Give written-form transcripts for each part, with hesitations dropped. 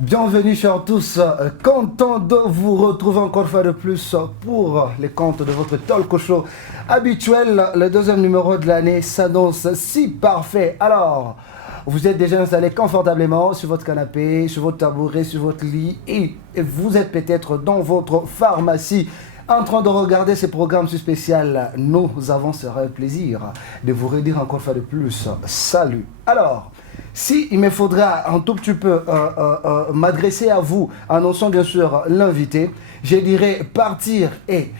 Bienvenue chers tous, content de vous retrouver encore une fois de plus pour les comptes de votre talk show habituel. Le deuxième numéro de l'année s'annonce si parfait. Alors, vous êtes déjà installé confortablement sur votre canapé, sur votre tabouret, sur votre lit et vous êtes peut-être dans votre pharmacie en train de regarder ces programmes si spéciaux. Nous avons ce réel plaisir de vous redire encore une fois de plus salut. Alors, si il me faudra un tout petit peu m'adresser à vous, annonçant bien sûr l'invité, je dirais partir est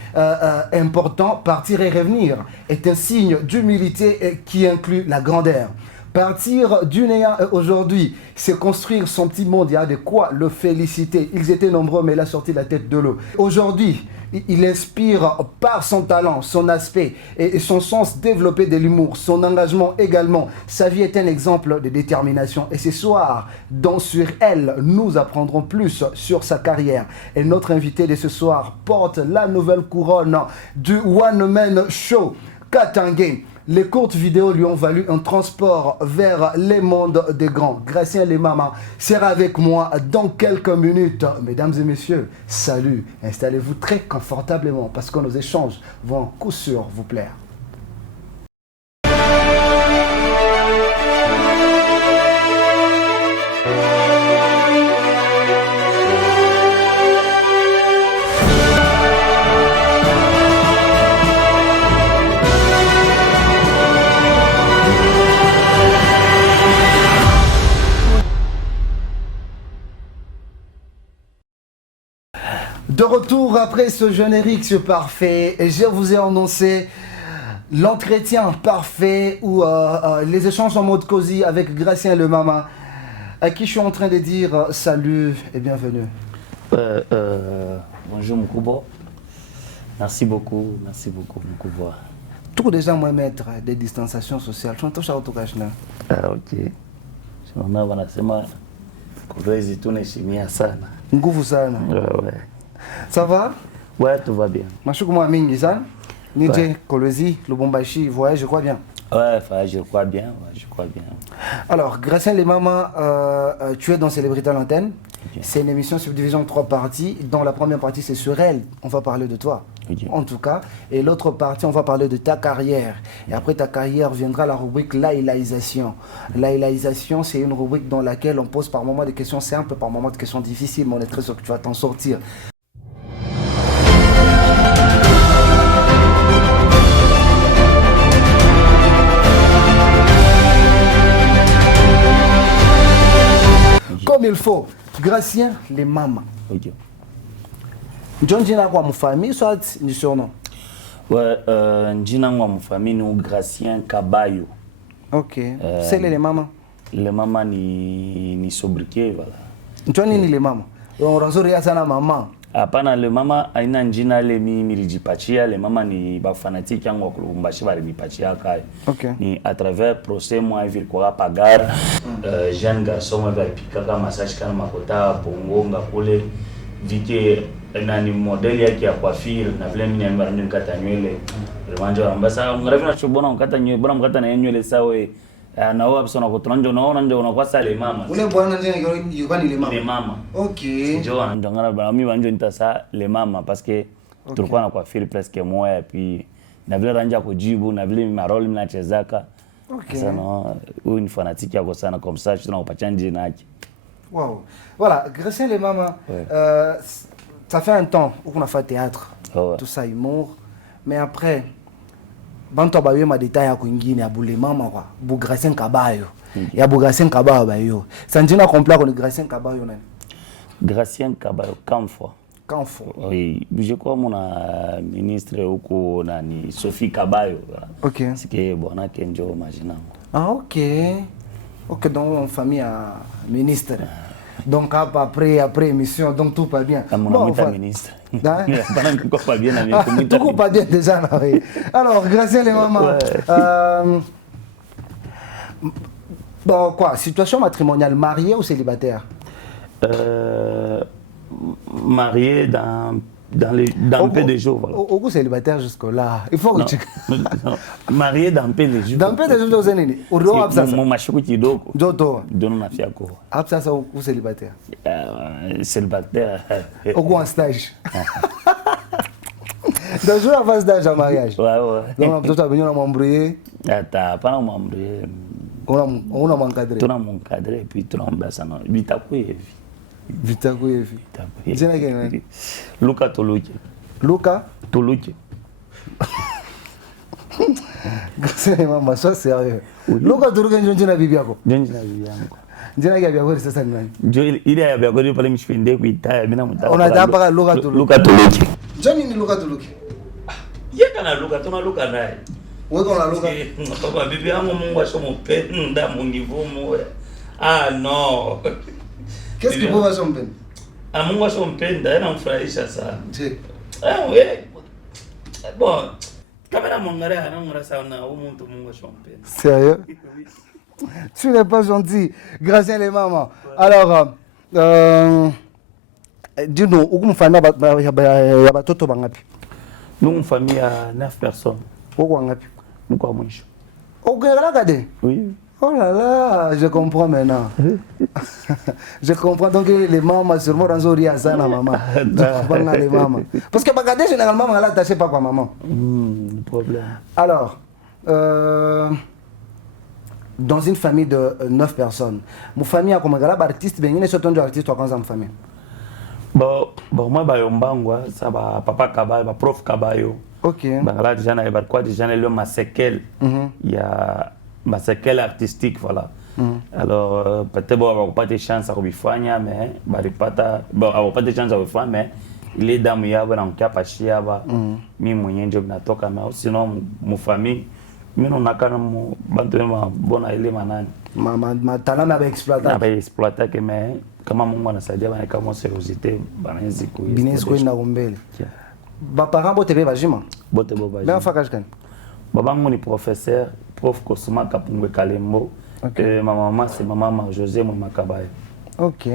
important, partir et revenir est un signe d'humilité qui inclut la grandeur. Partir du néant aujourd'hui, c'est construire son petit monde, il y a de quoi le féliciter. Ils étaient nombreux, mais il a sorti la tête de l'eau. Aujourd'hui, il inspire par son talent, son aspect et son sens développé de l'humour, son engagement également. Sa vie est un exemple de détermination. Et ce soir, dans Sur elle, nous apprendrons plus sur sa carrière. Et notre invité de ce soir porte la nouvelle couronne du One Man Show, Katangé. Les courtes vidéos lui ont valu un transport vers les mondes des grands. Gracien Lemama sera avec moi dans quelques minutes. Mesdames et messieurs, salut. Installez-vous très confortablement parce que nos échanges vont à coup sûr vous plaire. De retour après ce générique parfait, je vous ai annoncé l'entretien parfait ou les échanges en mode cosy avec Gracien Lemama, à qui je suis en train de dire salut et bienvenue. Bonjour Moukubo, merci beaucoup Moukubo. Tout déjà moi mettre des distanciations sociales, je suis en train de Ah ok, je wanasema kulezi tunaheshimia sana. Nguvu sana. Ouais. Ça va? Ouais, tout va bien. Mashuku moi mingi sana. Nije Kolwezi, Lubumbashi, voyage, je crois bien. Ouais, je crois bien, Alors, Gracien Lemama, tu es dans Célébrité à l'antenne. Okay. C'est une émission subdivisée en 3 parties. Dans la première partie, c'est sur elle. On va parler de toi, okay, en tout cas. Et l'autre partie, on va parler de ta carrière. Et après ta carrière viendra la rubrique Laïlaïsation. Laïlaïsation, c'est une rubrique dans laquelle on pose par moments des questions simples, par moments des questions difficiles, mais on est très sûr que tu vas t'en sortir. Comme il faut. Gracien Lemama. Ok. John Dina kwa mfamille, soit ni surnom? Ouais, Njina kwa mfamille ni Gracien Kabayo. Ok. C'est les Lemama? Lemama ni sobriquet, voilà. John ni Lemama? On razori ya sana mama. Hapana, Lemama aina njina le milijipatia, Lemama ni ba fanatique yangu wa Lubumbashi bali nipatia kai. Okay. Ni à travers procès moi hivi kwa pagar jeune garçon moi pika kama massage kana makota pongonga kule vike na ni modeli yake ya coiffure na vile mimi niambia nikata nywele. Remanja ambasa ngarafina chobona ukata nywele bora mkata na nywele sawe na wao absona kutonjo naona ndio unakuwa sale mama. Ule bwana ndio yubani le mama. Le mama. OK. Ndio anangana bana mimi wanjo nitasa le mama parce que tulikuwa na coiffure presque moya puis na vile ranja kujibu na vile maroli mnachezaka. OK. Ça non, ou une fanatique yako sana comme ça je tunakupatia jina yake. Wow. Voilà, Gracien Lemama, Ouais. Ça fait un temps qu'on a fait théâtre. Oh ouais. Tout ça humour, mais après bantu abaye ma détail ya kwingine ya bule mama kwa bu Gracien Kabayo. Ya bu Gracien Kabayo bayo. Sanjina complet ko Gracien Kabayo nani? Gracien Kabayo Kamfo. Kamfo. Oui, je crois mon ministre huko nani Sophie Kabayo. OK. C'est que bwana Kenjo majina. Ah OK. OK, donc en famille à ministre. Donc après émission, donc tout va bien. Bon, enfin, ministre. Tout va bien, tout va bien déjà. Oui. Alors, Gracien Lemama. Ouais. Bon, quoi, situation matrimoniale, marié ou célibataire? Marié dans dans le peu de jours. Voilà. Au célibataire jusque-là, il faut que tu... Marié dans peu de jours. Dans peu de jours, mon macho qui dort. Joto. Donne ma fille à quoi. Absassa ou célibataire. Célibataire. Au en stage. Dans jour avant stage en mariage. Ouais. Donc, tu as venu à m'embrouiller. Attends, pas à m'embrouiller. On a m'encadré. Tu as m'encadré et puis tu as m'embrassé. Vite à quoi Vita Kouyevi. Luka Toluche. Luka Toluche. C'est maman, sois sérieux. Luka Toluche, je ne sais pas. Je ne sais pas. Je ne sais pas si c'est ça. Il est avec lui pour les machines qui taillent. On a d'abord Luka Toluche. Johnny Luka Toluche. Il y a un Luka, tu as Luka là. Oui, on a Luka. Papa, bébé, à mon sur mon père, dans mon niveau. Ah non. Qu'est-ce que vous voyez son peine? À mon son peine, d'ailleurs, on ferait ça. Ah oui. Bon, caméra mon gars, on a ça, on a au monde mon son peine. Sérieux? Tu n'es pas gentil. Grâce les mamans. Alors, dis-nous, où vous famille a batoto bangapi? Nous, une famille à 9 personnes. Où bangapi? Nous quoi moins. Au Gagade? Oui. Oh là là, je comprends maintenant. Je comprends donc les mamans sûrement dans Zori Azana maman. Les mamans. Parce que Bagadé généralement on l'a attaché pas quoi maman. Problème. Alors, dans une famille de 9 personnes, mon famille a comme un artiste, ben il est surtout un artiste toi quand ça me famille. Bon moi bayombangwa ça va papa Kabayo, ba prof Kabayo. OK. Bangala déjà na ba quoi déjà le ma séquelle. Il y a ma séquelle artistique voilà. Alors peut-être bon avoir pas de chance à refanya mais bari pata bon avoir pas de chance à refaire mais il est dans ya ba nkia pashia ba mimi mwenyewe ndio natoka na sinon mu famille mimi on akana mu bantu ma bona ile manani ma talent m'a exploité. Na ba exploité que mais kama Mungu anasaidia bana kama seriosité bana nziko binesi ko ina ombele. Ba parents bote be bajima. Bote bo bajima. Mais afaka kani. Babangu ni professeur, prof Kosuma Kapungwe Kalembo. Okay. Ma maman, c'est maman José Makabaye. Ok.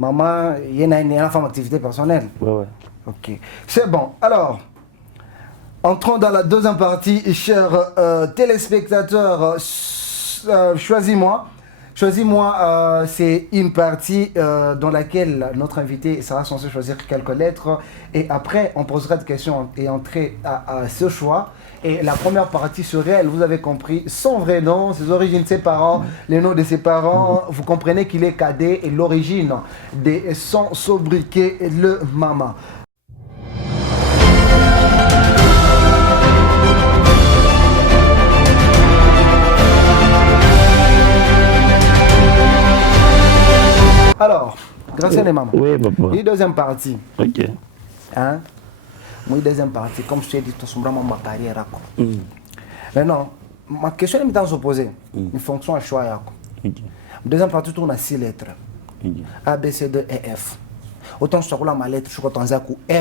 Maman, il y a une femme activité personnelle. Ouais. Ok. C'est bon. Alors, entrons dans la deuxième partie, chers téléspectateurs. Choisis-moi. Choisis-moi, c'est une partie dans laquelle notre invité sera censé choisir quelques lettres. Et après, on posera des questions et entrer à ce choix. Et la première partie serait, elle, vous avez compris, son vrai nom, ses origines, ses parents, les noms de ses parents. Vous comprenez qu'il est cadet et l'origine de son sobriquet, le maman. Alors, grâce à les mamans. Oui, papa. Et deuxième partie. Ok. Hein? Moi, deuxième partie, comme je t'ai dit, c'est vraiment ma carrière. Maintenant, ma question est à se poser. Une fonction à choix. Deuxième partie, tourne à 6 lettres. A, B, C, D, E, F. Autant je suis ma lettre, je suis dans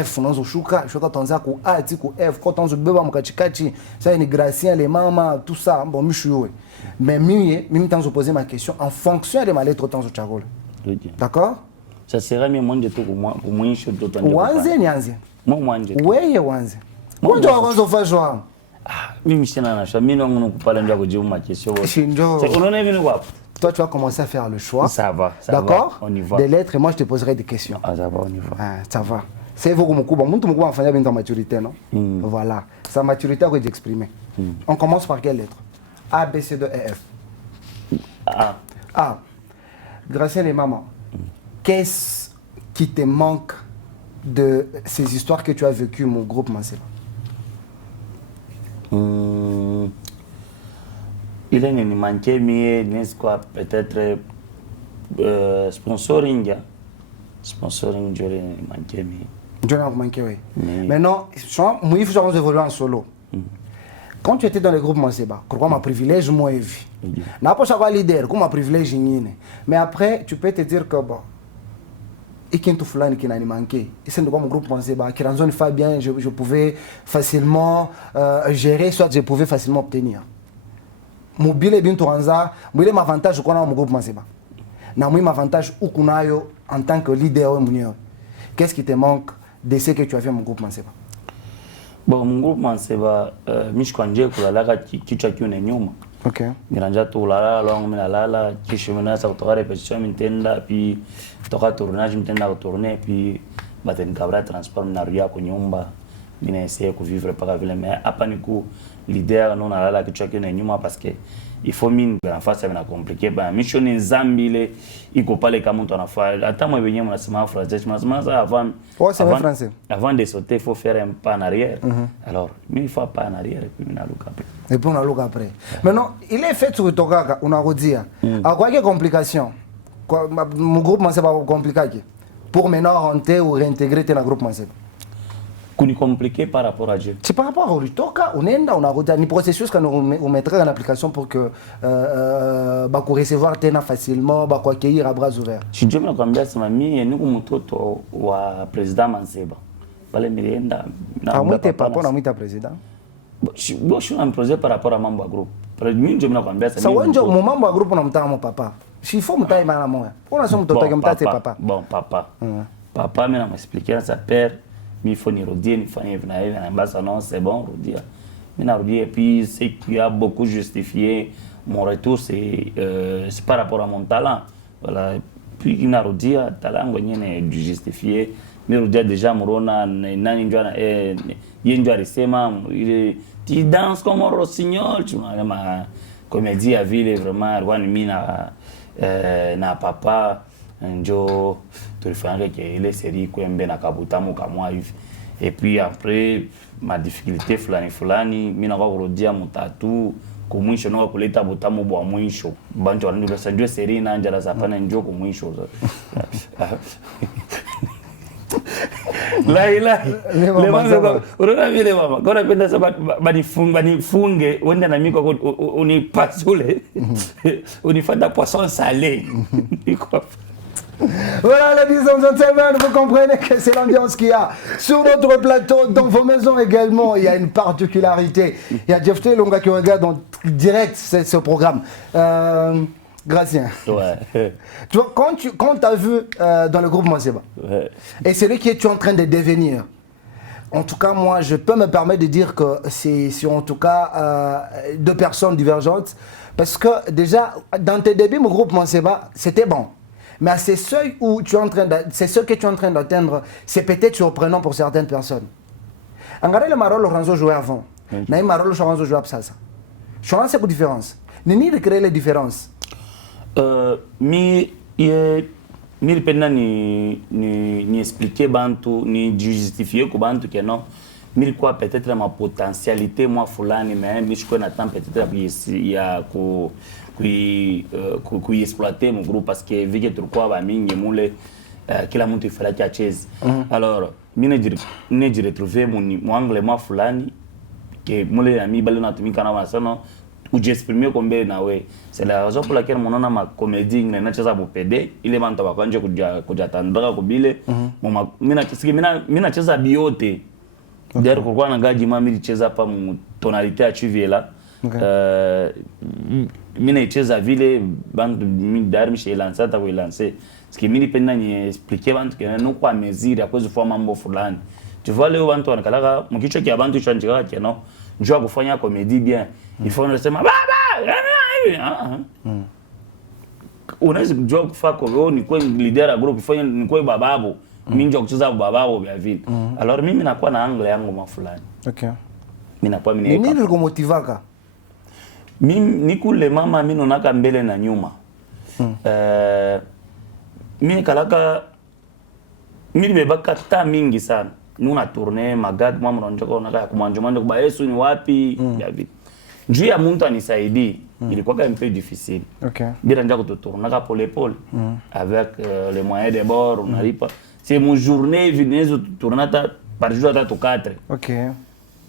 F, non, je suis dans A, F, quand on se beba, ça y est, Gracien, les mamans, tout ça, bon, je suis. Mais même temps, je poser ma question en fonction de ma lettre, autant je suis. D'accord? Ça serait mieux moins de tout pour moi, une chose d'autre. Wanze. Moi, Oui, Wanze. Moi, je vais faire jouer. Mimi sina na shami na ngono kupala ndio kujibu ma question. Shinjo. C'est unaona hivi ni wapi? Toi, tu vas commencer à faire le choix. Ça va. D'accord? On y va. Des lettres et moi, je te poserai des questions. Ah, ça va, on y va. Ah, ça va. C'est vous comme Kuba. Mon Kuba, enfin, il y a bien ta maturité, non? Voilà. Sa maturité, à d'exprimer. On commence par quelle lettre? A, B, C, D, E, F. A. A. Gracien et maman, qu'est-ce qui te manque de ces histoires que tu as vécues, mon groupe Manseba? Il est une manqué, mais n'est-ce quoi, peut-être sponsoring. Sponsoring, j'aurais manqué, mais. Je n'ai pas manqué, oui. Maintenant, moi, il faut que évoluer en solo. Quand tu étais dans le groupe Manseba, pourquoi ma privilège, moi, je vis. N'a pas chaque leader, comme ma privilège, mais après, tu peux te dire que bon. Et qui qui n'a manqué. Et c'est mon groupe Manseba, qui dans une fa bien, je pouvais facilement gérer, soit je pouvais facilement obtenir. Mobile est bien toranza, mobile m'avantage qu'on a mon groupe Manseba. N'a moi m'avantage ou qu'on a en tant que leader. Qu'est-ce qui te manque de ce que tu as fait mon groupe Manseba? Bon, mon groupe Manseba, Mishkwanje kulalaka kichwa kiune nyuma. Okay. Niranja tu ulala longo minalala kisha minasa kutoka repetition mitenda puis kutoka tournage mitenda ku tourner puis baten kabra transport minarudia ku nyumba mina essayer ku vivre paka vile mais hapa ni ku leader non alala kichwa kiune nyuma parce que il faut mine en face ça na compliqué ba mission nzambile iko pale kama mtu anafanya hata mwe wenyewe mnasema français mnasema ça avant français avant de sauter il faut faire un pas en arrière alors il faut pas en arrière et puis mina look après et puis on a look après maintenant il est fait sur tokaka on a redire à quoi que complication mon groupe Manseba compliqué pour maintenant rentrer ou réintégrer dans le groupe Manseba kuni compliqué par rapport à Dieu. C'est par rapport au Ritoka, on a un processus qu'on mettrait en application pour que recevoir tena facilement, accueillir à bras ouverts. Si Dieu me l'a c'est mamie et nous comme mtoto wa président Manseba. Pale milienda na moi t'es papa na moi t'es président. Je suis un projet par rapport à membre groupe. Pour lui Dieu me l'a ça ouais mon membre groupe on m'entend mon papa. Si faut me tailler mal moi. On a son mtoto qui m'tate papa. Bon papa. Papa me l'a expliqué à sa père. Il faut ni rodier, ni faire non, c'est bon, rodier. Mais rodier, et puis ce qui a beaucoup justifié mon retour, c'est par rapport à mon talent. Voilà. Puis il a rodier, talent, il est justifié. Mais rodier déjà, Morona, tu danses comme un rossignol, tu vois, ma comédie à ville, vraiment, na papa. Njo tulifanya ile série kwembe na kabutamu kama hivi et puis après ma difficulté fulani mimi na kurudia mutatu kumwisho na kuleta butamu bwa mwisho banjo wanandu sasa ndio série na njala zapana njo kumwisho la unaona vile mama gora penda sababu banifunge wenda na miko unipasule unifanya poisson salé iko. Voilà, ladies and gentlemen, vous comprenez que c'est l'ambiance qu'il y a sur notre plateau, dans vos maisons également. Il y a une particularité. Il y a Jeff Longa qui regarde en direct ce programme. Gracien. Ouais. Tu vois, quand tu as vu dans le groupe Manseba, et c'est lui qui est en train de devenir, en tout cas, moi, je peux me permettre de dire que c'est en tout cas deux personnes divergentes. Parce que déjà, dans tes débuts, mon groupe Manseba, c'était bon. Mais à ces seuils où tu es en train c'est ce que tu es en train d'atteindre, c'est peut-être surprenant pour certaines personnes. Regardez le Marol Lorenzo jouait avant. Mais le Marol Lorenzo jouait après ça. Je pense que c'est une différence. Ni de créer les différences. Mi pena ni expliquer bantu ni justifier ko bantu que non. Mi quoi peut-être ma potentialité moi fulani mais mi je connais tant peut-être il y a ko kui exploiter mon groupe parce que vu que tulikuwa ba mingi mule kila mtu ifala cha cheze alors mimi ne retrouver mon angle moi fulani que mule na mi bali na tumika na wasano ujexprimer kombe na we c'est la raison pour laquelle mon ona ma comédie na cheza bo PD ile bantu bakanje kuja tandaka kubile mimi na cheza biote d'ailleurs pourquoi na gaji mimi cheza pa mu tonalité ya chiviela mimi nacheza vile bantu d'ailleurs Michel lancer hata kuilancer parce que mimi penda ni expliquer bantu que non kwa mesure à cause de fois mambo fulani tu vois leo bantu wanakalaka mkicho kia bantu chanjika kia no njoo kufanya comédie bien il faut nasema baba unaweza njoo kufanya kwa ni kwa leader ya group ifanye ni kwa bababo mimi njoo kucheza bababo vya vile alors mimi nakuwa na angle yangu mafulani okay mimi nakuwa mimi nini nilikomotivaka mimi nikule mama mimi nonaka mbele na nyuma mimi kalaka mimi nimebaka ta mingi sana nuna tourner magad mama mronjoko naka kumanjomando kwa Yesu ni wapi ya vipi njoo ya mtu anisaidie ilikuwa un peu difficile okay bila njako tourner ka pole pole avec les moyens de bord on arrive pas c'est mon journée vinezo tourner par jour à 4 okay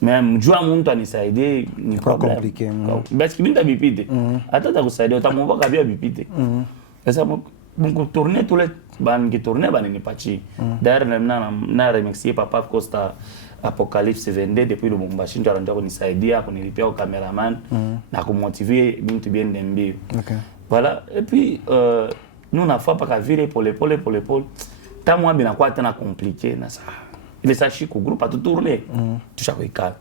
mais mjua mtu anisaidie ni pas compliqué parce que binta bipite hata takusaidia utamwomba kabia bipite sasa mungu tourner tous les ban qui tourner ban ni pachi d'ailleurs na remercier papa Costa Apocalypse 22 depuis le Lubumbashi ndio anataka kunisaidia kunilipia cameraman na kumotiver bintu bien dembi okay voilà et puis nous na fois pas vile pole pole ta moi binakuwa tena compliqué na ça ile sashi ku groupe atu tourner tushaka ikala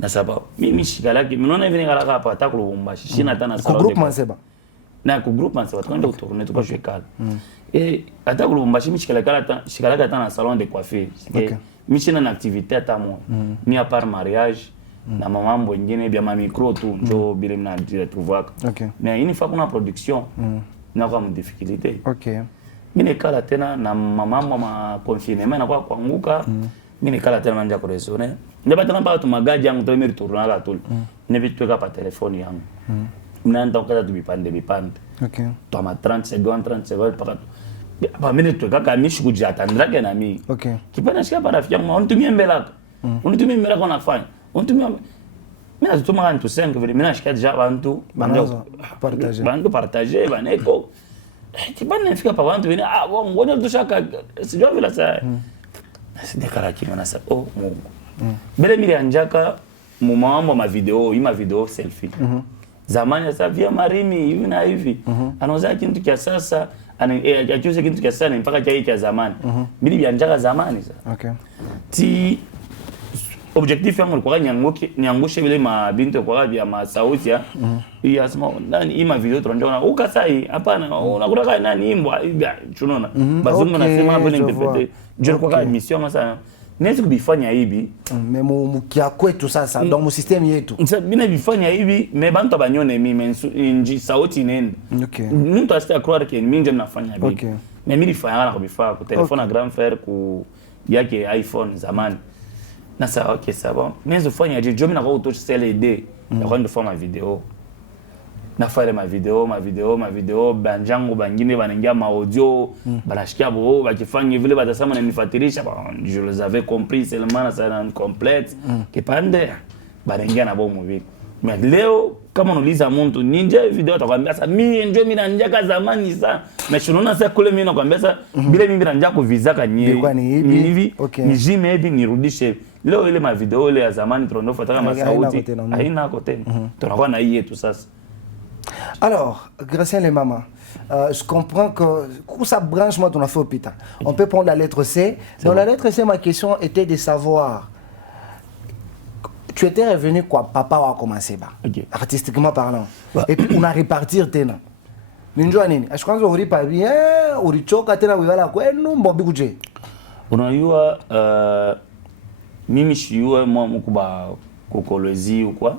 na sababu mimi shikalaki mnaona hivi nikalaka hapa hata kulubumbashi shina hata na salon groupe Manseba na ku groupe Manseba twende kutourner tukashwe ikala hata kulubumbashi mimi shikalaka hata na salon de coiffure mimi sina na activité hata mo mi à part mariage na mamambo ingine bia ma micro tu ndio bila mna trouver mais une fois kuna production na kwa difficulté mimi nikala tena na mamambo ma confinement na kwa kuanguka mimi nikala tena nanja kuresone ndaba tena ba tu magaji yangu to mimi retourna la tout ne vitweka pa telefoni yangu mnaenda ukata tu bipande to ma 30 secondes paka ba mimi nitweka kama mimi shukujata ndrake na mimi kipana shika para rafiki yangu unitumie mbelaka unitumie mbelaka unafanya unitumie mimi natuma kantu 5 vile mimi nashika deja bantu partager baneko kipana nifika pa bantu vile ngoja tushaka sijua vile sasa sidekala kimya na sasa Mungu bele mimi anjaka mumambo ma video selfie zamani sasa via marimi hivi na hivi anauza kitu kia sasa akiuza kitu kia sasa mpaka kia zamani mimi anjaka zamani sasa ti objectif yangu kwa nyangushe vile mabintu kwa vya masauti ya asema ndani ima video tunaona ukasai hapana unakutaka nani imbwa tunaona bazungu nasema hapo ni interprete je kwa mission sana nezi kubifanya hivi mkia kwetu sasa dans mu système yetu bina bifanya hivi me bantu banyone mimi nji sauti nenda mtu asita croire que mimi nje nafanya hivi mais mimi nifanya na kubifanya kwa telefone grand frère ku yake iPhone zamani na sawa sawa nezi kufanya je mimi na kwa utoshi sele idée ya kwenda kufanya video na faire ma video banjangu bangine banengia ma audio banashikia bo bakifanya vile batasema na nifatirisha je les avais compris seulement ça en complète kipande banengia na bo movie mais leo kama unauliza mtu ninja video atakwambia sasa mimi ndio mimi nanjaka zamani sana mais tunaona sasa kule mimi nakwambia sasa bila mimi nanjaka kuvizaka hivi ni jime hivi nirudishe leo ile ma video ile ya zamani tunaofuata kama sauti haina kote tunakuwa na hii yetu sasa. Alors, Gratien les mamans, je comprends que ça branche moi ton affaire hôpital. On peut prendre la lettre C. Dans la lettre C, ma question était de savoir, tu étais revenu quoi, papa a commencé artistiquement parlant. Et puis on a réparti tena. Ninjua nini? Je pense qu'on pas bien, on richoka tena wala kwenu mbombi kuje. Unajua mimi shiwe moi mkuba kokolezi ou quoi?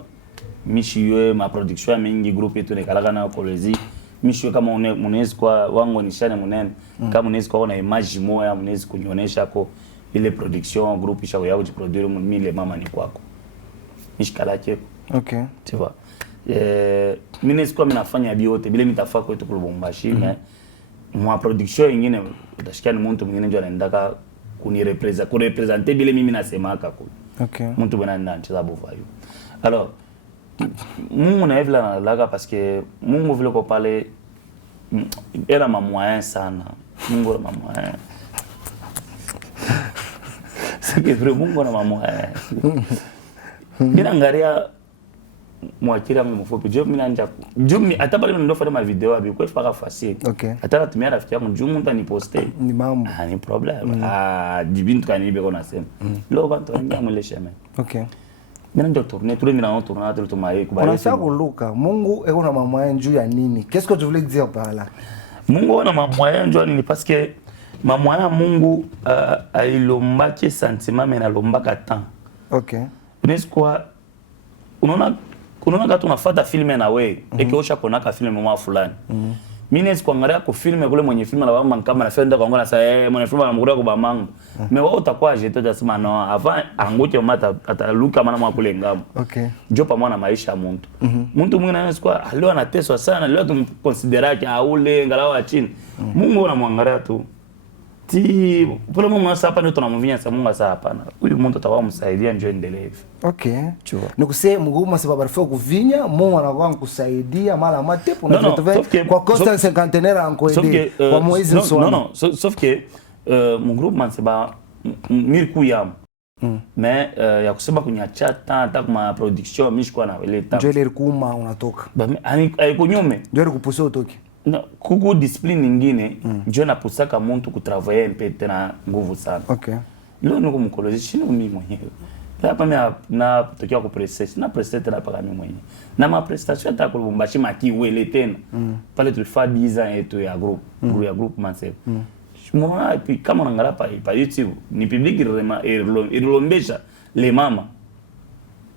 Mishiwe ma production mingi groupe yetu nekalaka na kolezi mishiwe kama unaweza kwa wangu nishane munene kama unaweza kuona image moja unaweza kunyonesha ko ile production groupe isha yao jiproduire mimi le mama ni kwako mishikalake tu vois mimi naweza kwa nafanya biote bila mitafaka kwetu kulubumbashi mwa production nyingine utashikia ni mtu mwingine ndio anaendaka kurepresenter bila mimi nasemaka kule mtu bwana anacheza bovayo alors Mungu na evla na laga parce que Mungu vile ko pale era ma moyen sana Mungu na ma moyen c'est que vraiment Mungu na ma moyen bila ngaria mwakira mfupi jo mimi nanja jo hata pale ndo fanya ma video abi kwa faka facile hata natumia rafiki yangu jo mtu aniposte ni mambo ni problem dibintu kanibe kona sema lo bantu ngamule sheme Mimi ndio tourner tous les minutes tourner tout le temps kubali. Unataka kuluka Mungu eko na mamwa njoo ya nini? Qu'est-ce que tu voulais dire par là? Mungu ana mamwa njoo nini parce que mamwa ya Mungu ailombaki sentiment mais nalombaka temps. Unaweza kwa unaona kama tunafuata filme na wewe ekiosha konaka filme mwa fulani. Mimi naweza kuangalia kwa filme kule mwenye filme na baba kama na fenda kwa ngona sasa mwenye filme anamkuria kwa bamangu. Mais wewe utakuwa jeto tasema no avant angoche mata ataluka maana mwa kule ngamo. Jo pamoja na maisha ya mtu. Mtu mwingine anaweza kuwa leo anateswa sana leo tumconsiderake aule ngalawa chini. Mungu anamwangalia tu. Ti pole Mungu hapa ndio tunamvinya sasa Mungu sasa hapana. Huyu mtu atakuwa msaidia njoo endelee. Nikuse Mungu masiba barafo kuvinya Mungu anakuwa kusaidia mara matepo na tutove kwa costa cinquantenaire ankoede kwa mwezi mswa. Non sauf que mon groupe masiba mirku yam. Mais ya kusema kunyacha hata kwa production mishikwa na ile temps. Njoo ile kuma unatoka. Ba aikunyume. Njoo kupusa utoke. Na kuko discipline nyingine njoo napusaka mtu kutravailler mpete na nguvu sana. Leo niko mkolozi chini mimi mwenyewe. Hapa mimi na tokea ku preset na preset na paka mimi mwenyewe. Na ma prestation ta kulubumbashi makiwele tena. Pale tulifaa 10 ans yetu ya group, ya group Mansep. Moi et puis kama unaangalia pa YouTube ni public ililombesha le mama.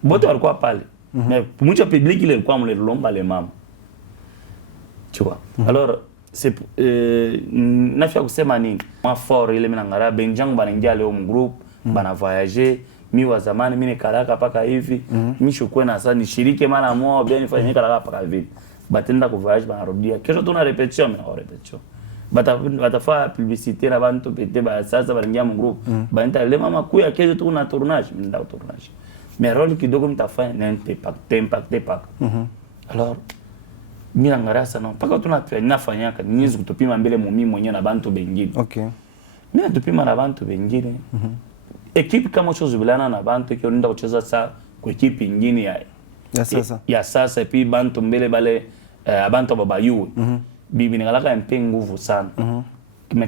Bote walikuwa pale. Mais mucha public ile ilikuwa mlilomba le mama. Tu vois. Alors c'est nafia kusema nini? Ma fort ile mimi naangalia Benjang banaingia leo mu group, bana voyager. Mi wa zamani mimi nikaraka paka hivi, mimi shukwe na sasa nishirike mara moja bien nifanye nikaraka paka hivi. Batenda ku voyage banarudia. Kesho tuna repetition mais on repetition. Batafanya publicité na bantu pete ba sasa baingia mu group. Banta le mama kuya kesho tuna tournage, mimi ndio tournage. Mais rôle kidogo mtafanya na impact pack. Alors mimi naangalia sana paka tunafanyaka nizi kutupima mbele mimi mwenyewe na bantu bengine. Okay. Mimi natupima na bantu bengine. Ekipe kama chose bilana na bantu ki onenda kucheza sa kwa ekipe nyingine ya sasa et puis bantu mbele bale abantu babayue. Bibi ningalaka mpe nguvu sana.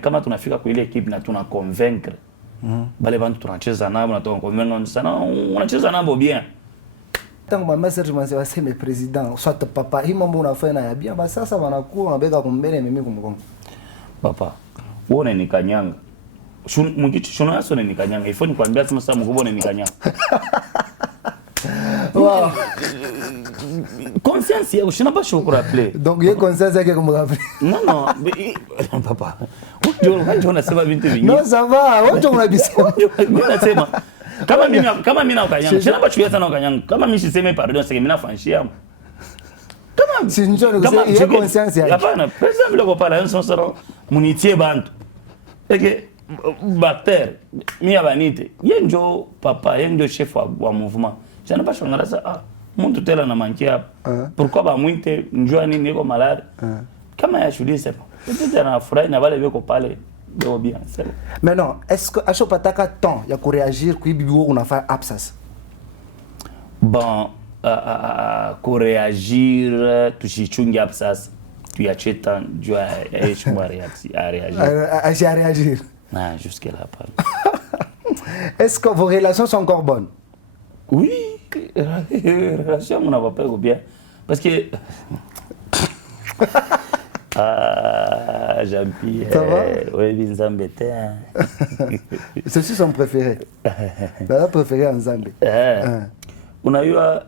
Kama tunafika kwa ile ekipe na tuna convaincre. Bale bantu tunacheza nabo na tuna convaincre sana unacheza nabo bien. Tangu mama Serge Manze waseme president soit papa hii mambo unafanya ya bien basi sasa wanakuwa wanabeka kumbele mimi kumgongo. Papa, uone ni kanyanga. Mkichi shona yaso ni kanyanga. Ifo ni kuambia sasa mkubwa ni kanyanga. Wow. Conscience yako shina pas shukura play. Donc il y a conscience yake comme rappeler. Non papa. Unajua unasema vitu vingi. Non ça va, unajua unabisema. Unasema kama mimi na kanyanga. Shina pas chuya sana kanyanga. Kama mimi siseme pardon sasa mimi nafanshia. Kama si njoo kusema il y a conscience yake. Hapana, president vile kwa pala yanso sasa munitie bantu. Eke Bacter, mi abanite. Yenjo papa, yenjo chef wa mouvement. Je n'ai pas changé ça. Muntu tela na mankia. Pourquoi ba mwinte njua nini niko malade? Kama ya shudi c'est bon. Peut-être na furahi na vale beko pale ndio bien, c'est bon. Mais non, est-ce que acho pataka temps ya ku réagir ku bibi wo unafanya absence? Bon, ku réagir tusichungi absence. Tu y as chetan njua eshuma réagir. Ah, jusqu'à là pas. Est-ce que vos relations sont encore bonnes? Oui, relation on n'a pas bien parce que Jean-Pierre, ça va? Oui, Nzambe te. C'est son préféré. La préféré en Zambie. Unajua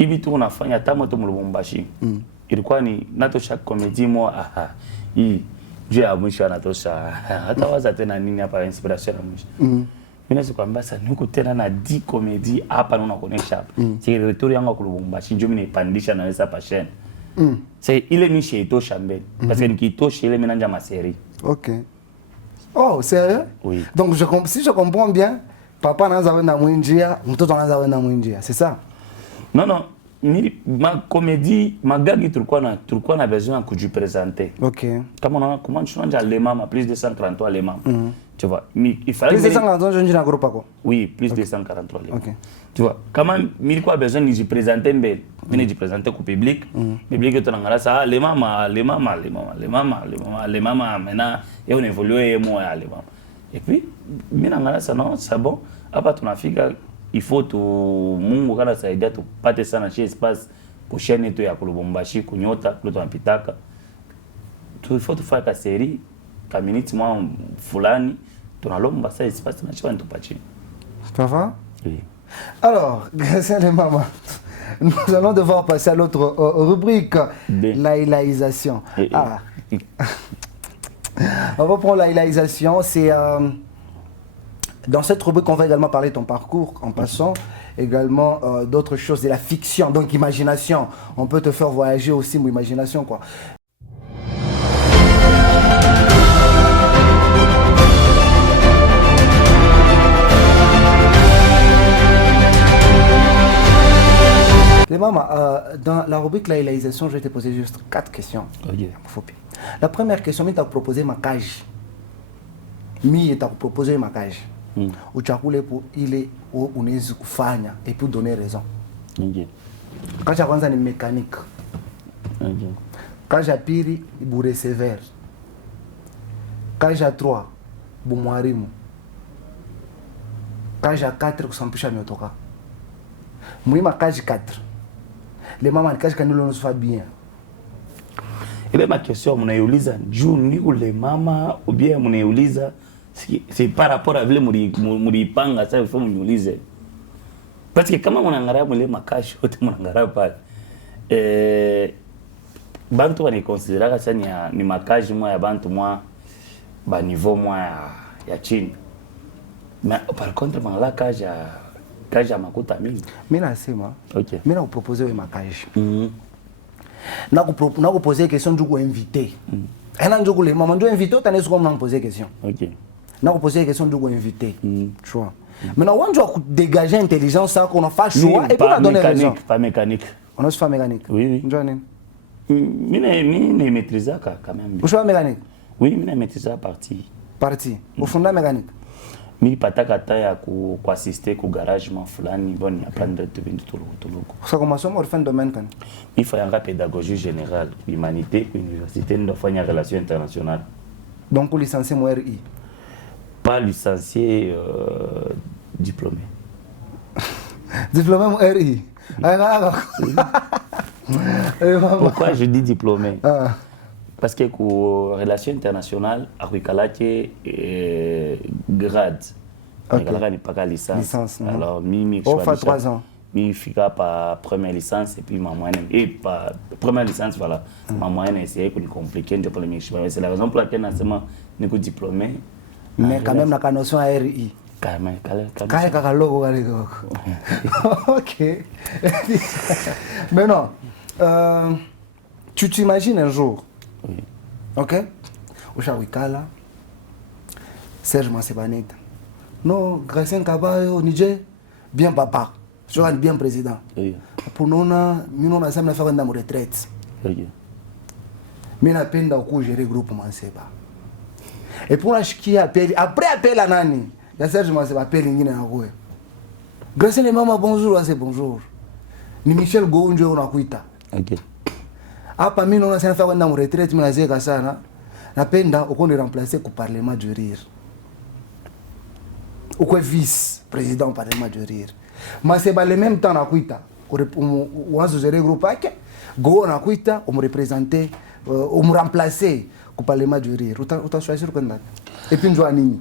hivi tu unafanya tamu tu Lubumbashi. Ilikuwa ni natosha comedy mo hii je ya mwisho anatosha hata waza tena nini hapa inspiration ya mwisho. Mimi sikwambia sasa niko tena na 10 comedy hapa na unakonesha hapa. Territory yangu kwa Lubumbashi ndio mimi naipandisha na wesa pa chaîne. C'est ile mishe itosha mbele parce que nikitosha ile mimi nanja ma série. OK. Oh, sérieux? Oui. Donc si je comprends bien, papa anaanza kwenda mwinjia, mtoto anaanza kwenda mwinjia, c'est ça? Non, ma comédie, ma gag tulikuwa na besoin de se présenter. OK. Comment tu changes les mamans plus de 133 les mamans. Tu vois, il fallait plus de 143 je dis na groupe quoi. Oui, plus de 143 les mamans. OK. Tu vois, comment milikuwa besoin de se présenter mbele. Mimi je présenter au public. Public tu ngala ça les mamans maintenant et on évolue moi les mamans. Et puis mimi ngala ça non, c'est bon. Hapa tunafika il faut tu Mungu kana saidia tupate sana chez espace pour chaîne yetu ya Lubumbashi kunyota kule tunapitaka. Il faut tufanye ka série ka minute mwa fulani tunalomba ça espace na chwa ntupachi. Ça va? Oui. Alors, grâce à les mamans, nous allons devoir passer à l'autre rubrique, la hilarisation. On va prendre la hilarisation, c'est dans cette rubrique, on va également parler de ton parcours en passant également d'autres choses, de la fiction, donc imagination. On peut te faire voyager aussi, mon imagination, quoi. Les mamans, dans la rubrique la réalisation, je vais te poser juste 4 questions. Okay. La première question, tu as proposé ma cage. Tu as proposé ma cage. Uchakule pour il est où on est kufanya et pour donner raison. Okay. Quand j'ai commencé ni mécanique. Okay. Quand j'ai piri, il bourre sévère. Quand j'ai 3, bon mwarimu. cage à 4 kusampisha miotoka. Muima cage 4. Les mamans cage quand nous soit bien. Et bien ma question mnaiuliza juu ni ule mama ou bien mnaiuliza c'est par rapport à vile mlipanga sasa il faut mniulize. Parce que kama mnaangalia mle makashi wote mnaangalia pale. Bantu bani considérer ça ni makashi moi ya bantu moi ba niveau moi ya chini. Mais par contre mala cage ya makuta mingi. Mimi nasema, OK. Mimi nakuproposer wewe makashi. Na poser question du coup invité. Et là du coup les mamans du invité tu n'es pas poser question. OK. Na poser question du coup invité. Tu vois. Maintenant on doit dégager intelligence ça qu'on a fait choix et puis on donner raison. Pas mécanique. On a fait mécanique. Oui. Johnny. Mine maîtriser quand même. Vous choix mécanique. Oui, mine maîtriser partie. Au fond de la mécanique. Mimi pataka taya ku assister ku garage fulani bon apprendre de bintu tuluko. Ça commence au fin de domaine kan. Il faut une pédagogie générale, humanité, université de faire relations internationales. Donc pour licencier mon RI. Pas licencié diplômé. Diplômé mon RI. Pourquoi je dis diplômé? Parce que pour relations internationales, avec grade, il n'y pas de licence. Alors, on fait 3 ans. Je suis par première licence et puis ma moyenne. Et par première licence, voilà, ma moyenne est essayée de compliquer. C'est la raison pour laquelle je suis diplômé. Mais quand même, la notion RI. Ok. Mais non, tu t'imagines un jour, oui. Ok, Ushawikala, Serge Masebaneta. Non, Gracien Kabayo, Niger, bien papa, je suis bien président. Oui. Pour nous, nous avons fait une retraite. Oui. Mais la peine d'avoir géré le groupe Manseba. Et pour qui appelle, après appel à Nani, il y a Serge Manseba appelle Ingine Nagoue. Gracien les mamans, bonjour, c'est bonjour. Ni Michel Gounjo, on a quitté. Ok. Hapa mimi naona sana kwenda mu retraite mimi nazeka sana. Napenda ukonde remplacer ku parlement du rire. Uko vice président parlement du rire. Mais c'est pas le même temps nakuita. Uanzo gérer groupe yake. Go nakuita on me représenter on me remplacer ku parlement du rire. Uta choisir kwenda. Et puis njoo nini?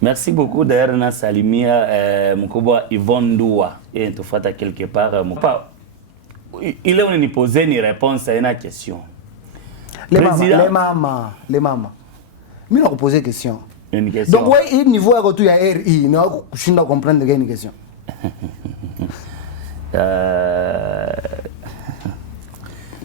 Merci beaucoup d'ailleurs na salimia mkubwa Yvonne Doua et tufata quelque part il est venu poser une réponse à une question. Les mamans. Mais on poser une question. Une question. Donc ouais, il niveau à retour à RI, non, je ne comprendre une question.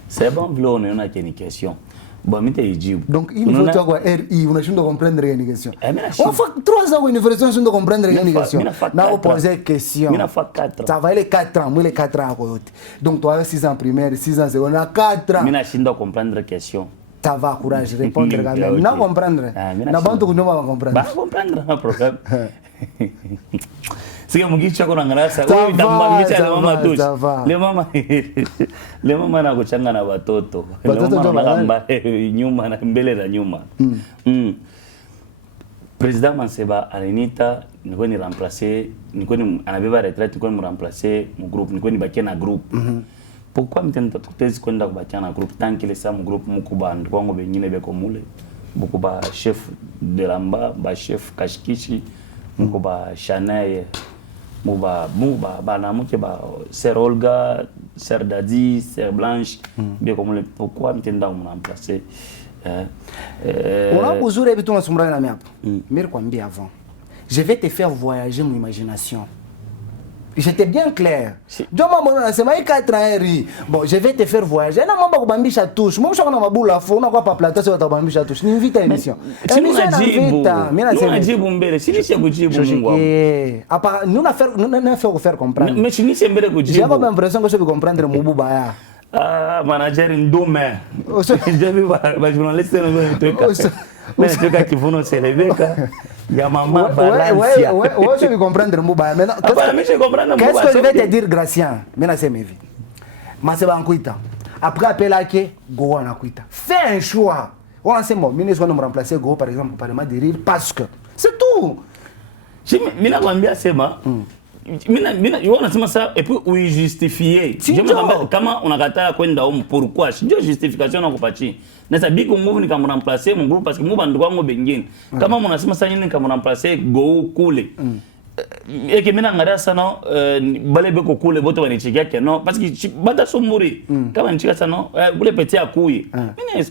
C'est bon, on a une question. Bon, donc il faut que RI, on a de comprendre une question. On fait 3 ans université on de comprendre une question. Na poser question. Ça va les 4 ans, moi les 4 ans à côté. Donc toi 6 ans primaire, 6 ans secondaire, 4 ans. Mina shindo comprendre question. Ça va courage répondre quand même. Na comprendre. Na bantu ko va comprendre. Ba comprendre un problème. C'est que mugicha ko ngarasa, wewe ndambangisha le mama touche. Le mama na kuchanga na watoto. Watoto ndio nyuma na mbele na nyuma. Président Manseba alinita niko ni remplacer, niko ni anabeba retraite, niko ni remplacer mon groupe, niko ni bakia na groupe. Pourquoi mtenda tutezi kwenda kubakia na groupe tant qu'il est ça mon groupe mukuba ndwango bengine beko mule. Bukuba chef de Lamba, ba chef Kashikishi, mukuba Chanel. Mouba na muke ba Sœur Olga, Sœur Dadi, Sœur Blanche, bien comme le pourquoi m'tenda on remplacer on a besoin de tout dans na miapo. Mais kwambia avant. Je vais te faire voyager mon imagination. J'étais bien clair. Bon, je vais te faire voyager. Non, je vais te touche. Moi, je vais te faire on pas plateau, je vais te touche. N'invite à l'émission. Nous on faire comprendre. Mais si j'ai l'impression que je vais comprendre mon boubaya. Ah, manager Ndoume. Je journaliste mais tu as qui vont se lever il y a maman Valencia. Ouais, je vais comprendre Mbouba. Maintenant, qu'est-ce que je vais te dire Gracien? Maintenant c'est mes vies. Maseba Nkuita. Après appel à qui Go en Akuita. Fais un choix. On a ces mots. Ministre va nous remplacer Go par exemple pour parler de rire parce que c'est tout. Mimi nakwambia sema mimi unasema ça et puis uijustifier. Kama unakataa kwenda home pourquoi? Sio justification na kupatia. Na sababu biko move ni kama remplacer mon groupe parce que move ndio kwangu bengine. Kama mnasema sasa nyinyi kama remplacer go kule. Et que mina ngara sana bale beko kule bote wanichikia ke non parce que bata somuri. Kama nichika sana kule petit akuyi. Mimi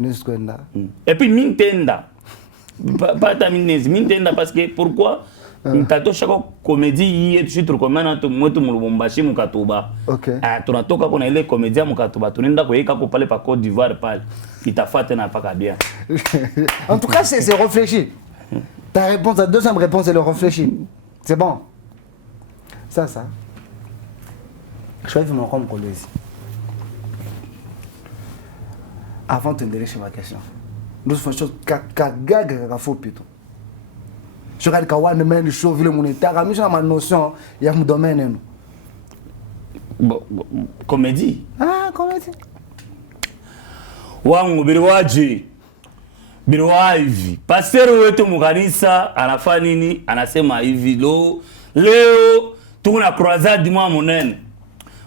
niskwenda. Et puis mintenda. Pas mintenda parce que pourquoi? Ntato shako comédie yetu shi tulikomana tu mwetu mu Lubumbashi mu Katuba. Tunatoka kuna ile comédie mu Katuba tunaenda kuweka ko pale pa Côte d'Ivoire pale. Itafuata na paka bien. En tout cas, c'est réfléchi. Ta réponse, ta deuxième réponse, elle est réfléchie. C'est bon. Ça. Je vais faire mon compte pour lui. Avant de te donner chez ma question. Nous faisons chose gag faux plutôt. Je regarde quand on met le show le monétaire, mais j'ai ma notion, il y a mon domaine. Comédie. Ah, comédie. Wangu Birwa hivi. Pastor wetu mukanisa anafanya nini? Anasema hivi leo tuna croisade mwa monene.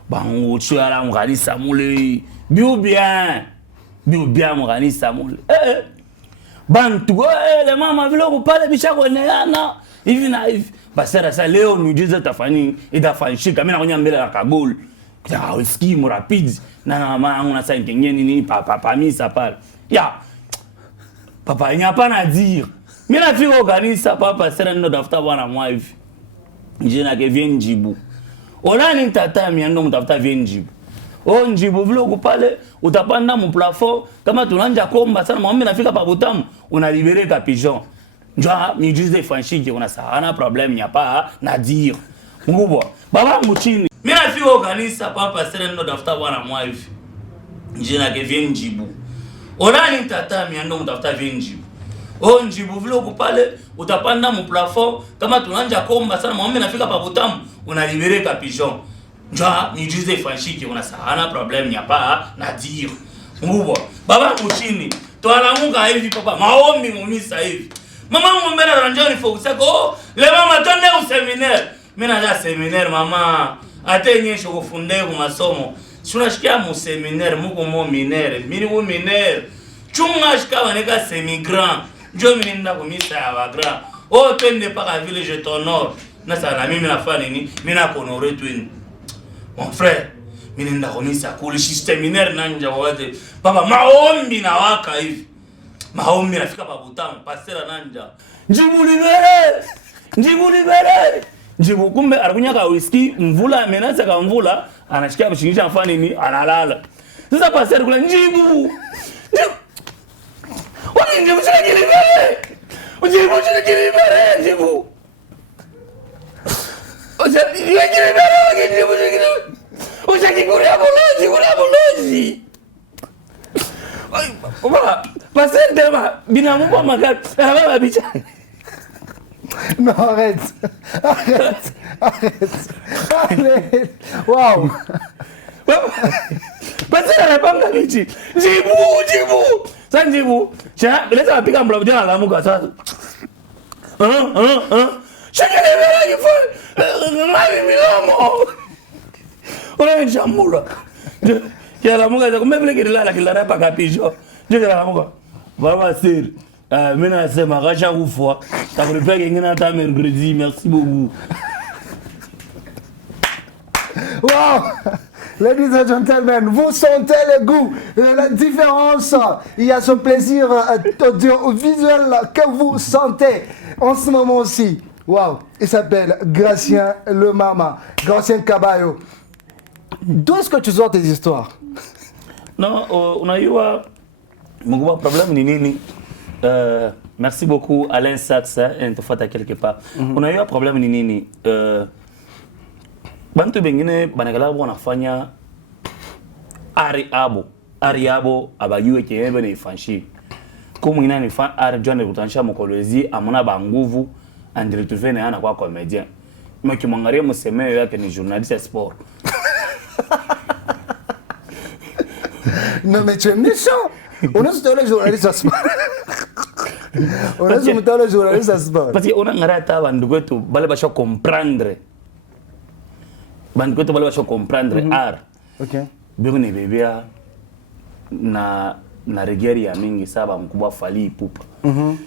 Bangu chuala mukanisa mule. Bien mukanisa mule. Bantu le mama vile kupale bishako neana hivi na hivi. Pastor sasa leo miujiza tafani itafanyika. Mimi nakonya mbele ya Kabul. Kwa uski mu rapide na mama yangu na sasa nini papa misa pale. Ya papa, il n'y a pas à dire. Mais la fille organise ça, papa, c'est un autre after bwana moi hivi. Njina ke vient Njibu. Ola ni tata miando mtafuta vient Njibu. Njibu vile ukupale utapanda mu plafond kama tunanja komba sana mwambe nafika pa Butamu unalibere ka pigeon. Njoo miujize fanshiki una sana problème, il n'y a pas à dire. Ngubwa. Baba mchini. Mimi la fille organise ça, papa, c'est un autre after bwana moi hivi. Njina ke vient Njibu. Olani tata miando mtafuta Njibu. Njibu vile ukupale utapanda mu plafond kama tunanja komba sana mwambe nafika pa Butamu unalibere ka pigeon. Njoo miujize fanshiki una sana problème, il n'y a pas à dire. Ngubwa. Baba mchini. Twalamuka hivi papa maombi mumisa hivi. Mama mbele ranjo ni focus ko le mama tonde au séminaire. Mimi naja séminaire mama atenye shokufunde ku masomo. Tunashikia mu séminaire muko mo minere mini wo minere chunga shika waneka semi grand njo mimi nenda kumisa ya ba grand twende paka vile je t'honore na sana mimi nafanya nini mimi na honore twin mon frère mimi nenda kumisa kule séminaire nanja wote baba maombi na waka hivi maombi nafika pa Butamu pasera nanja Njibu libere Njibu kumbe anakunyaka whisky mvula amenaza ka mvula anashikia kushingisha mfano nini analala. Sasa pastor kula Njibu. Wani Njibu chini kilibere. Njibu chini kilibere Njibu. Kikuria bolozi. Baba, pastor dema binamu kwa magari. Baba bicha. Non, arrête. Waouh. Passer la réponse à Michi. Njibu. Ça Njibu. Tiens, laisse-moi piquer un bloc de la mouka ça. Chacun est là, il faut. On a une chambre là. Il y a la mouka, comme même les là, qui l'a pas capigeon. Je vais la mouka. Vraiment c'est. Maintenant, c'est ma racha ou fois. Ça vous fait gagner un temps mercredi. Merci beaucoup. Wow! Ladies and gentlemen, vous sentez le goût, la différence. Il y a ce plaisir audiovisuel que vous sentez en ce moment aussi. Wow! Il s'appelle Gratien le Mama, Gratien Caballo. D'où est-ce que tu sors tes histoires? Non, on a eu un problème nini. Merci beaucoup Alain Sachs, hein, te fata quelque part. On a eu un problème nini. Bantu bengine banakala wanafanya ariabo abayue kiebe ni fanshi. Comme ina ni fan ari John kutanisha mkolezi amona ba nguvu and retrouver na kwa comédien. Mais kimwangalia msemeo yake ni journaliste sport. Non mais tu es méchant. On est sur les journalistes sport. On a ce métal journaliste à sport. Parce que on a ngara bandugoto bale ba comprendre. Bandugoto bale ba comprendre art. OK. Bengone bebea na regeri ya mingi saba mkubwa Fally Ipupa.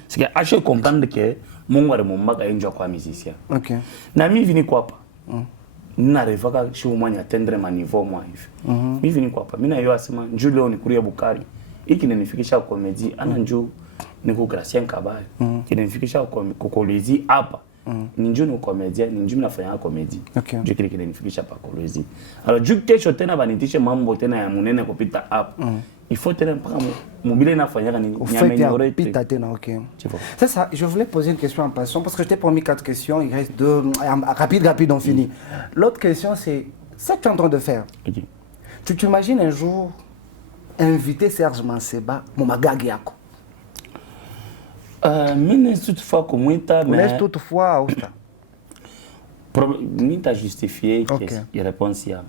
C'est que ache comprendre que Mungu alimumbaka enjo kwa musicien. OK. Na mimi vini kwa hapa. Nina revaka shi umanya atendre ma niveau moi hivi. Mimi vini kwa hapa. Mimi na yo asema njoo leo nikurie Bukari. Hiki ninifikisha comedy ana njoo niko Gracien Kabaye. Kininifikisha kwa Kolwezi hapa. Ni njoo ni comedian, ni njoo nafanya comedy. Okay. Njoo kile kininifikisha pa Kolwezi. Alors juu kesho tena banitishe mambo tena ya munene kupita hapa. Il faut tenir mpaka mobile nafanyaka ni améliorer pita tena. OK. C'est ça, je voulais poser une question en passant parce que je t'ai promis 4 questions, il reste 2 rapide on finit. L'autre question c'est ce que tu es en train de faire. Okay. Tu t'imagines un jour inviter Serge Manseba mon magagi yako? Mine toutefois kumwita mais laisse toutefois austa. Mine ta justifié que il réponse ya.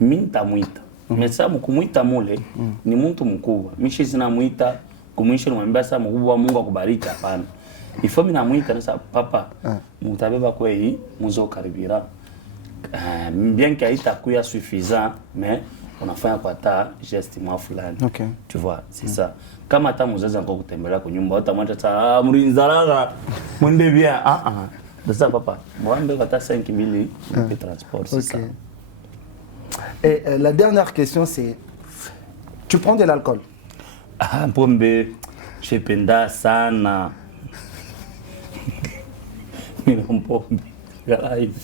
Mine ta mwita. Mais ça mkumwita mule ni mtu mkubwa. Mishi sina mwita kumwishi mwambia sasa mkubwa Mungu akubariki hapana. Ifo mimi namuita na papa mutabeba kwa hii muzo karibira. Bien que haitakuwa suffisant mais unafanya kwa ta geste mwa fulani. OK. Tu vois, c'est ça. Kama hata mzazi anako kutembelea kwa nyumba utamwita ta mrinzalaga mwende bien. Sasa papa, mwambe hata 5000 de transport, c'est ça. Et la dernière question, c'est, tu prends de l'alcool? Pombe, je penda sana. Pombe, live.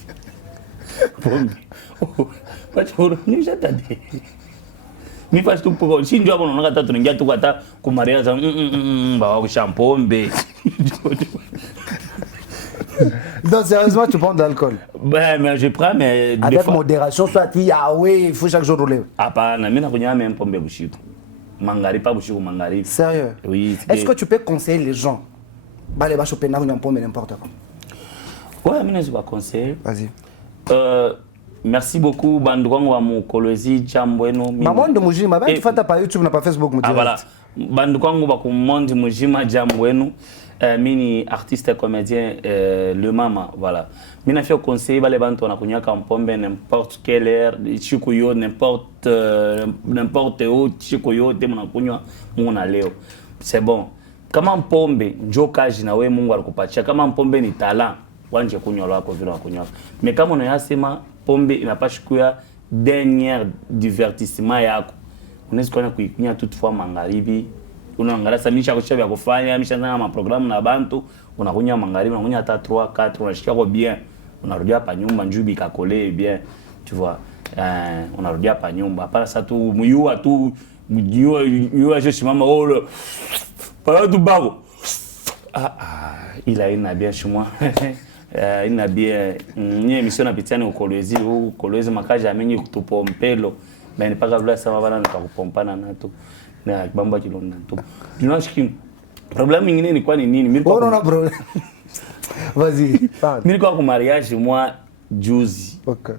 Pombe. Pachoro, ni jatade. Mi faz tu pour si ndio hapo unaona tatu ningia tu hata kumaria za baba kushampombe. Non, sérieusement, tu prends de l'alcool? Ben, mais je prends, mais avec fois... modération, soit tu dis, ah oui, il faut chaque jour rouler. Ah, pas, mais je n'ai même pas de mangari, pas de mangari. Sérieux? Oui. Est-ce que tu peux conseiller les gens? Bah, les bâches au pénal, on peut n'importe quoi. Ouais, mais je vais conseiller. Vas-y. Merci beaucoup, Bandouang wa Kolwezi, Jambweno. Maman de Mujima, tu fais pas YouTube, n'a pas Facebook. Ah, voilà. Bandouang wa Kumondi Mujima, Jambweno. Mini artiste comédien le mama voilà mina fait conseiller les bantu on a connu qu'en pombe n'importe quelle heure chikuyo n'importe où chikuyo te mon connu mon aleo c'est bon kama pombe njoka jina we Mungu alikupatia kama pombe ni talent wanje kunywa lako vile kunywa mais kama unayasema pombe inapaswa kuwa dernier divertissement yako unaweza kuona kuikunya toutefois magharibi unaangalia sasa misha kuchapa ya kufanya misha sana ma programu na bantu unakunya magharibi unakunya hata 3 4 unashikia kwa bien unarudia hapa nyumba njubi kakole bien tu vois unarudia hapa nyumba hapana sasa tu muyua tu muyua je simama oh para tu babo il a une bien chez moi il a bien ni émission na pitani ukolezi makaja amenyi kutupompelo mais ni paka vula sama bana nikakupompana nato na bamba kilona tu tunashiki problème nyingine ni kwa nini mimi on a problème vas-y parle mimi kwa mariage moi juzi OK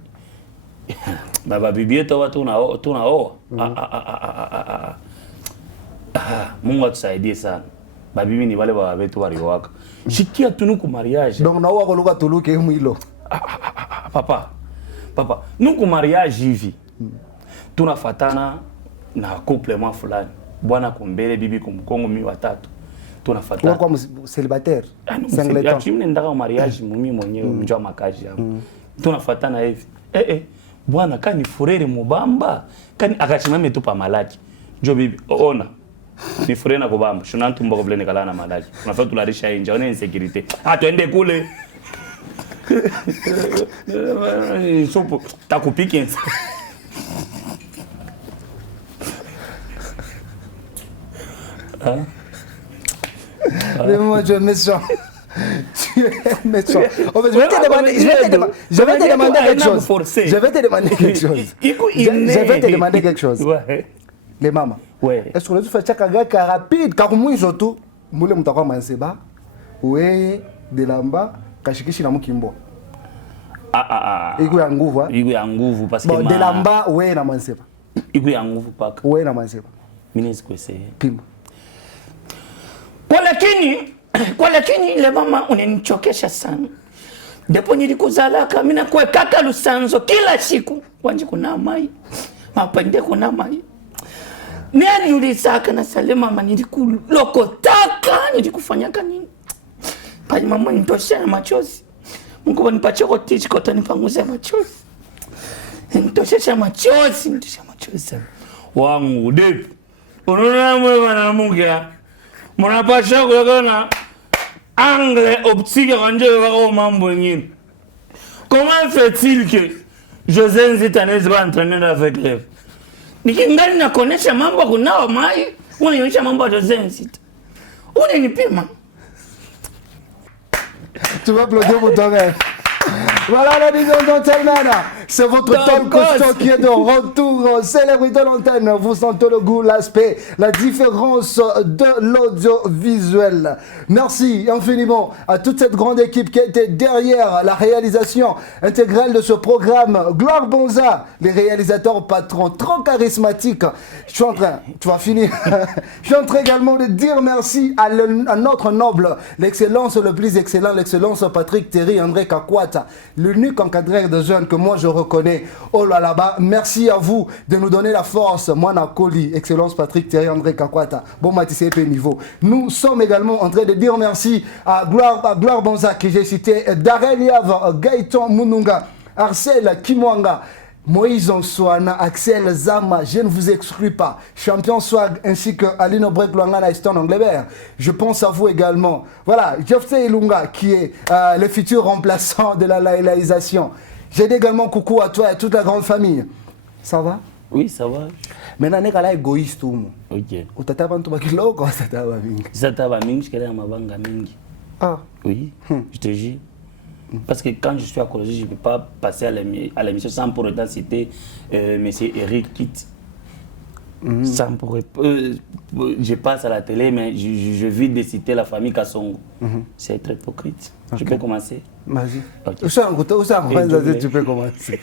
baba bibi yetu watu tunao Mungu atusaidie sana babibi ni wale baba wetu waliowaka shikia tunuku mariage donc na wako luka tuluke mwilo papa nuku mariage hivi tunafatana na couple fulani bwana kumbele bibi kumkongo mi watatu tunafatana kwa célibataire singleton chimne ndaka mariage mimi mwenyewe mjua makaji yangu tunafatana hivi bwana kani furere mubamba kani akachimame tu pa malaki njo bibi ona ni furere na kubamba shuna ntumba ko vile nikala na malaki tunafaa tularisha nje ona insecurity tuende kule sopo takupike Mais moi, tu es méchant. Tu es méchant. Oh, je vais te demander quelque chose. Je vais te demander quelque chose. Les mamans. Est-ce que tu fais chaque gars rapide? Car moi, je tout. Moule mutakuwa Manseba. Uwe Delamba. Kashikishi na mukimbo. Iku ya nguvu. Iku ya nguvu. Parce que bon, Delamba, uwe na Manseba. Iku ya nguvu paka. Uwe na Manseba. Mine sikwese. Pima. Kwa lakini Kwa lakini ile mama unanichokesha sana. Ndipo nilikuzalaka mimi nakuwa kaka Lusanzo kila siku. Wanje kuna mai. Mapande kuna mai. Nani ulisaka na Salema mama nilikulokotaka nilikufanyaka nini? Pale mama nitosha machozi. Mungu nipatie kotichi kotanipanguza machozi. Nitosha machozi, nitosha machozi. Wangu deep. Unaona mwe na Mungu. Mnapasha kuona angle optique kanje wako mambo mengine. Comment fait-il que José Nzitane va entraîner avec l'élève? Nikingali na konesha mambo kunao mai, unanionyesha mambo ya José Nzita. Unanipima. Tu vas applaudir pour toi-même. Voilà, ladies and gentlemen, c'est votre talk show qui est de retour. Célébrité l'antenne, vous sentez le goût, l'aspect, la différence de l'audiovisuel. Merci infiniment à toute cette grande équipe qui était derrière la réalisation intégrale de ce programme. Gloire Bonza, les réalisateurs patrons, trop charismatiques. Je suis en train, tu vas finir. Je suis en train également de dire merci à notre noble, l'excellence le plus excellent, l'excellence Patrick Terry, André Kakwata, l'unique encadreur de jeunes que moi je reconnais. Oh là là-bas, merci à vous de nous donner la force. Moi, Nakoli, excellence Patrick Terry, André Kakwata. Bon, Matissé niveau. Nous sommes également en train de dire merci à Gloire Bonza, que j'ai cité, Darel Yav, Gaëtan Mununga, Arcel Kimwanga, Moïse Onsouana, Axel Zama, je ne vous exclus pas. Champion Swag ainsi que Alino Brek Luangana Easton Anglebert. Je pense à vous également. Voilà, Jeffrey Ilunga qui est le futur remplaçant de la réalisation. J'ai dit également coucou à toi et à toute la grande famille. Ça va? Oui, ça va. Maintenant, on est égoïste. Ok. Ou tu as pas kilo ou ça t'a pas mingi? Ça t'a pas mingi, je connais ma banga mingi. Ah. Oui, je te jure. Parce que quand je suis à collège, je ne peux pas passer à l'émission sans pour autant citer M. Eric Kitt. Sans pour, je passe à la télé, mais je vis de citer la famille Kassongo. C'est très hypocrite. Okay. Je peux commencer? Vas-y. Okay. Tu peux commencer.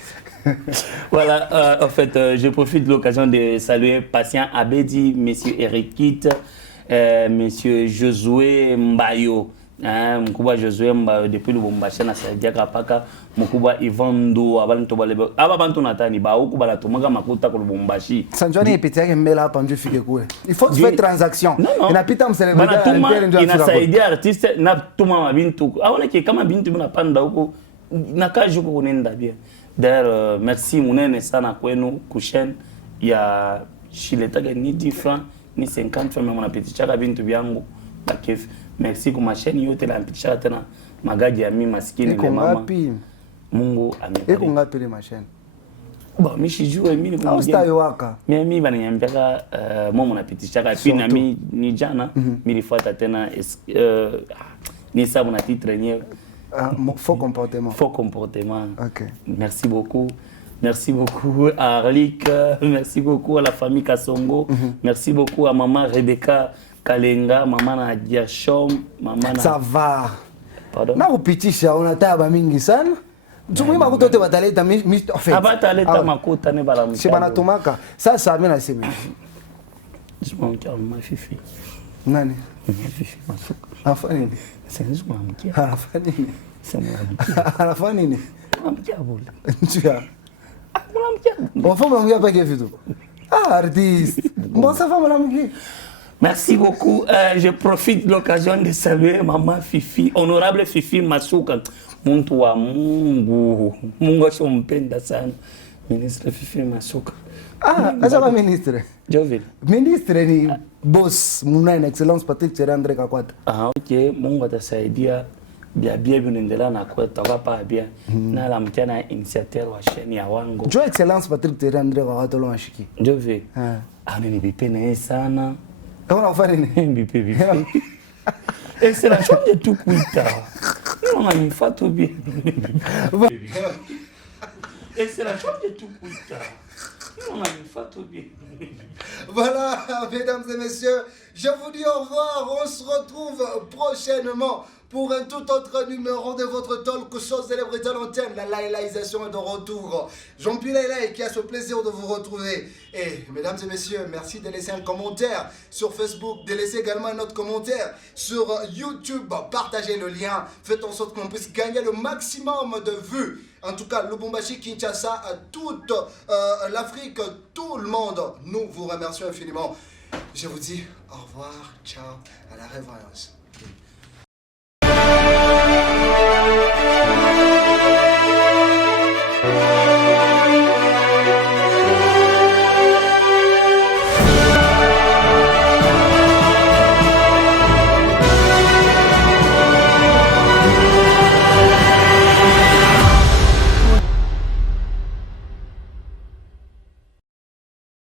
Voilà, en fait, je profite de l'occasion de saluer Patient Abedi, M. Eric Kitt, M. Josué Mbayo. Mkubwa Josué Mbayo depuis Lubumbashi na Saidia Kapaka, mkubwa Ivando abantu balebe aba bantu natani ba huku balatumaka makuta ku Lubumbashi. Sanjani epeti yake mbele hapa ndio fike kule. Il faut faire transaction. Inapita mcelebrity ndio inasaidia artiste na tuma mabintu. Aone ke kama bintu mnapanda huko na kazi huko kunenda bien. D'ailleurs merci munene sana kwenu kushen ya shiletaka ni 10 francs ni 50 francs mwana petichaka bintu byangu bakef. Merci kwa masheni yote la mpitisha tena magaji ya mimi maskini na mama. Mungu amebariki. Eko ngapi ile masheni? Ba mimi sijue mimi kwa ustawi waka. Mimi bananiambia mama napitisha puis na mimi ni jana nilifuata tena ni sababu na titre yenyewe faux comportement. Faux comportement. OK. Merci beaucoup. Merci beaucoup à Arlik, merci beaucoup à la famille Kassongo, merci beaucoup à maman Rebecca Kalenga, maman Nadia Chom, maman Ça va. Pardon. Na kupitisha unataka mingi sana. Tumwe makuta wote wataleta en fait. Abataleta makuta ne bala mchana. Si banatumaka. Sasa mimi nasema. Jimonkia mama Fifi. Nani? Fifi masuka. Afanya nini? Sasa mwanamkia. Afanya nini? Sasa mwanamkia. Anafanya nini? Mwanamkia bula. Ndio. Mwanamkia. On fait mwanamkia pas que vidéo. Ah artiste. Bon ça va mwanamkia. Merci beaucoup. Je profite de l'occasion de saluer maman Fifi, honorable Fifi Masuka. Muntu wa Mungu. Mungu ashompenda sana. Ministre Fifi Masuka. Ah, asa ba ministre. Jovel. Ministre ni boss, muna excellence Patrick Terry André Kakwata. Ah, OK. Mungu atasaidia bia vinaendelea na kwetu hapa bia. Na la mchana initiateur wa chaîne ya wangu. Jo excellence Patrick Terry André Kakwata lo mashiki. Jovel. Ah, ni bipene sana. Comment on fait les bipe. Et c'est la chose de tout kuita. On a une photo bien. Et c'est la chose de tout kuita. Voilà, mesdames et messieurs, je vous dis au revoir. On se retrouve prochainement pour un tout autre numéro de votre talk show Célébrité à l'antenne. La laïlisation est de retour. Jean-Pierre Laïlaï qui a ce plaisir de vous retrouver. Et mesdames et messieurs, merci de laisser un commentaire sur Facebook, de laisser également un autre commentaire sur YouTube. Partagez le lien, faites en sorte qu'on puisse gagner le maximum de vues. En tout cas, Lubumbashi, Kinshasa, toute l'Afrique, tout le monde, nous vous remercions infiniment. Je vous dis au revoir, ciao, à la revoyance.